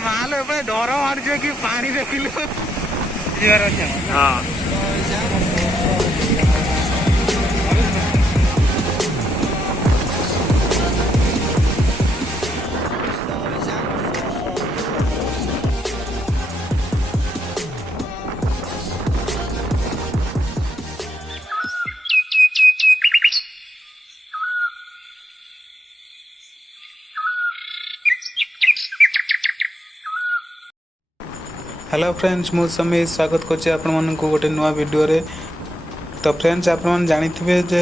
माल डर मार कि पानी देखिलु हाँ हेलो फ्रेंड्स मु समीर स्वागत करछि आपण मन को गोटे नुआ वीडियो रे। तो फ्रेंड्स आपण मन जानिथिबे जे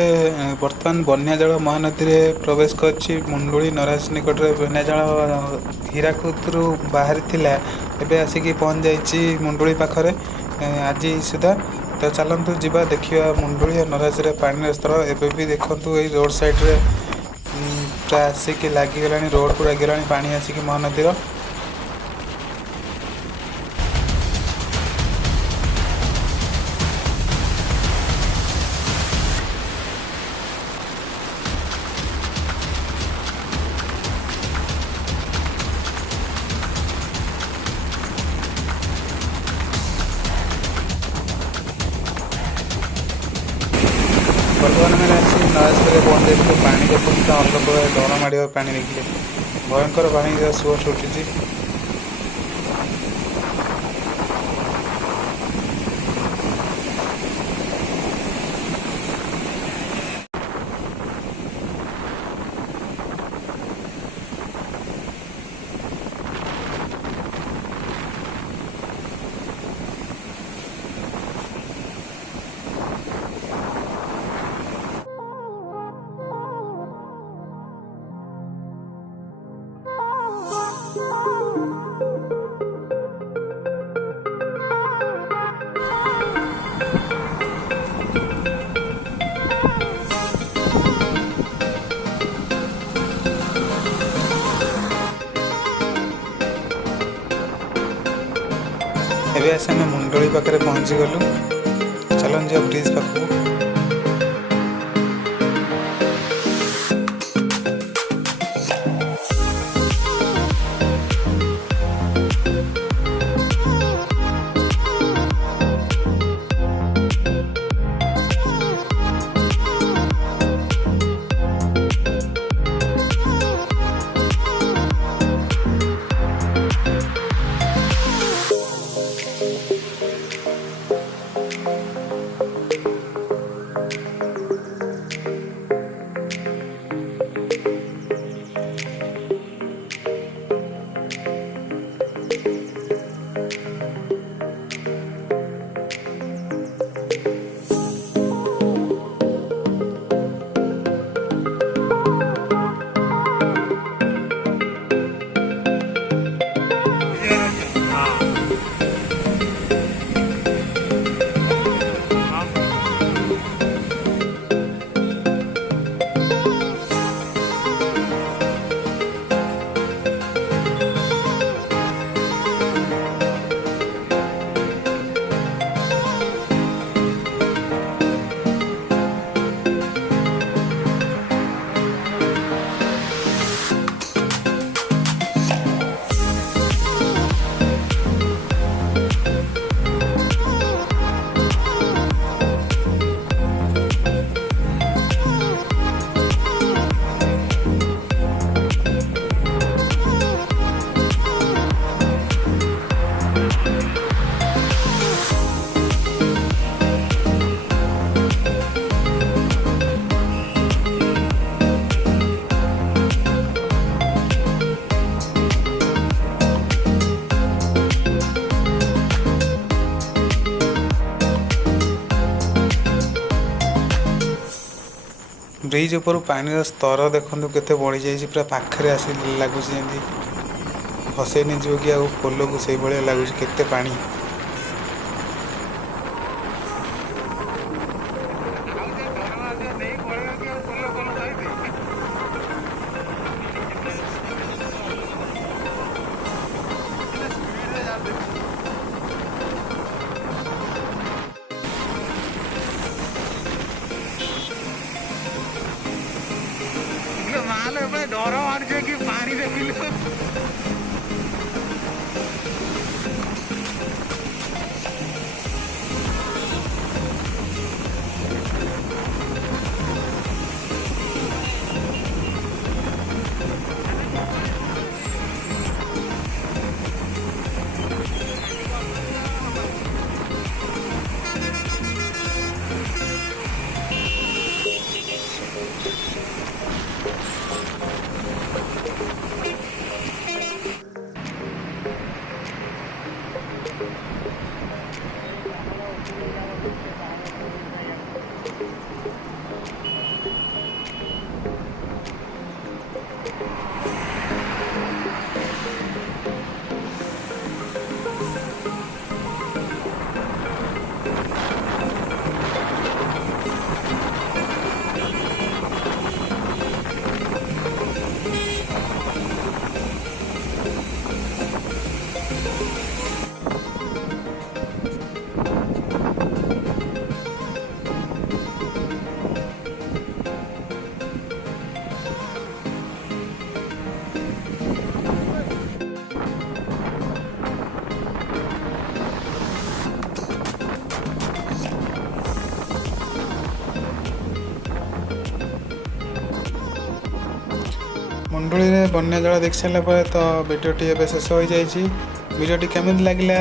वर्तमान बन्या जल महानदी रे प्रवेश करछि मुंडुली नराज निकट रे बन्या जल हीराकुद रु बाहरी थिला एबे आसिकी पहुंच जाईछि मुंडुली पाखरे आज सुधा। तो चलंतु जिबा देखिया मुंडुली और नराज रे पानी स्तर एबे भी देखंतु ए रोड साइड रे प्राय आसिकी लागी गलानी रोड को लागी गलानी पानी आसिकी महानदी रो। बर्तमान में आसी नराज पहुंच जाए पानी देखते अलग प्रकार डर माड़ पानी देखिए भयंकर पानी सोर्स उठी। एबे आसे आम मुंडली पाखे पहुँची गलु। चलन जा ब्रिज पाखु। ब्रिज ऊपर पानी स्तर देखो केते बढ़ी जाइए पूरा पाखे आस लगुच भसई नहीं जीव कि पोल को से भाया लगुच केते पानी। डर मार कि पानी देखिलु मुंडुली रे बन्या जल देख सारा पर तो वीडियोटी एवं शेष हो जाइए। वीडियोटी केमिति लगिला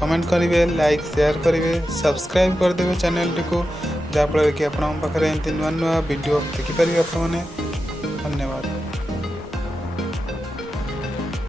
कमेंट करेंगे, लाइक शेयर करेंगे, सब्सक्राइब करदे चैनल टी जहाँफल कि आप पाखे एमती नुआ नुआ वीडियो देखिपारे। धन्यवाद।